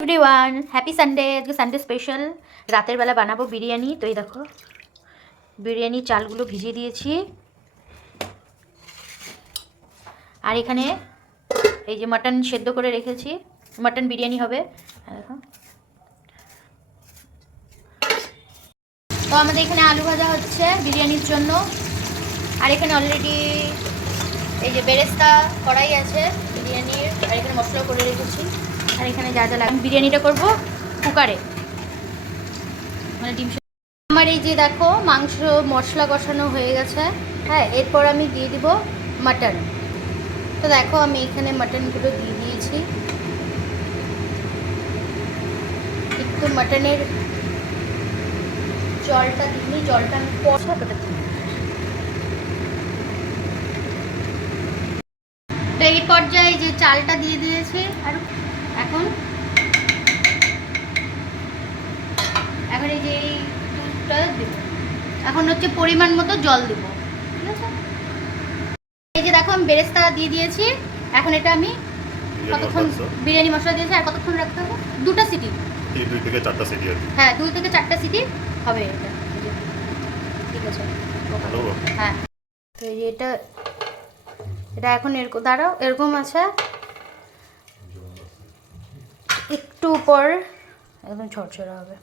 Everyone happy Sunday. আজকে Sunday special রাতের বেলা বানাবো বিরিয়ানি। তো এই দেখো বিরিয়ানি চালগুলো ভিজিয়ে দিয়েছি, আর এখানে এই যে মাটন সেদ্ধ করে রেখেছি, মাটন বিরিয়ানি হবে। দেখো তো আমাদের এখানে আলু ভাজা হচ্ছে বিরিয়ানির জন্য, আর এখানে অলরেডি এই যে বেরেস্তা কড়াই আছে বিরিয়ানির, আর এখানে মশলা করে রেখেছি। আর এখানে যা যা লাগবে, বিরিয়ানিটা করব কুকারে, মানে ডিম। আমার এই যে দেখো মাংস মশলা কষানো হয়ে গেছে। হ্যাঁ, এরপর আমি দিয়ে দিব মাটন। তো দেখো আমি এখানে মাটনগুলো দিয়ে দিয়েছি। একটু মাটনের জলটা দিইনি, জলটা আমি পছাটা দিই। তো এই পর্যায়ে যে চালটা দিয়ে দিয়েছি, আর এখন এখন এই যে এই দুধটা দেব। এখন হচ্ছে পরিমাণ মতো জল দেব, ঠিক আছে। এই যে দেখো আমি বেরেস্তা দিয়ে দিয়েছি। এখন এটা আমি কতক্ষণ বিরিয়ানি মশলা দিয়েছি, আর কতক্ষণ রাখতে হবে? 2টা সিটি, 2 থেকে 4টা সিটি আর কি। হ্যাঁ 2 থেকে 4টা সিটি হবে এটা, ঠিক আছে। হ্যাঁ, তো এই যে এটা এটা এখন এরকম দাঁড়াও, এরকম আছে, একটু পর একদম ঝরঝরা হবে।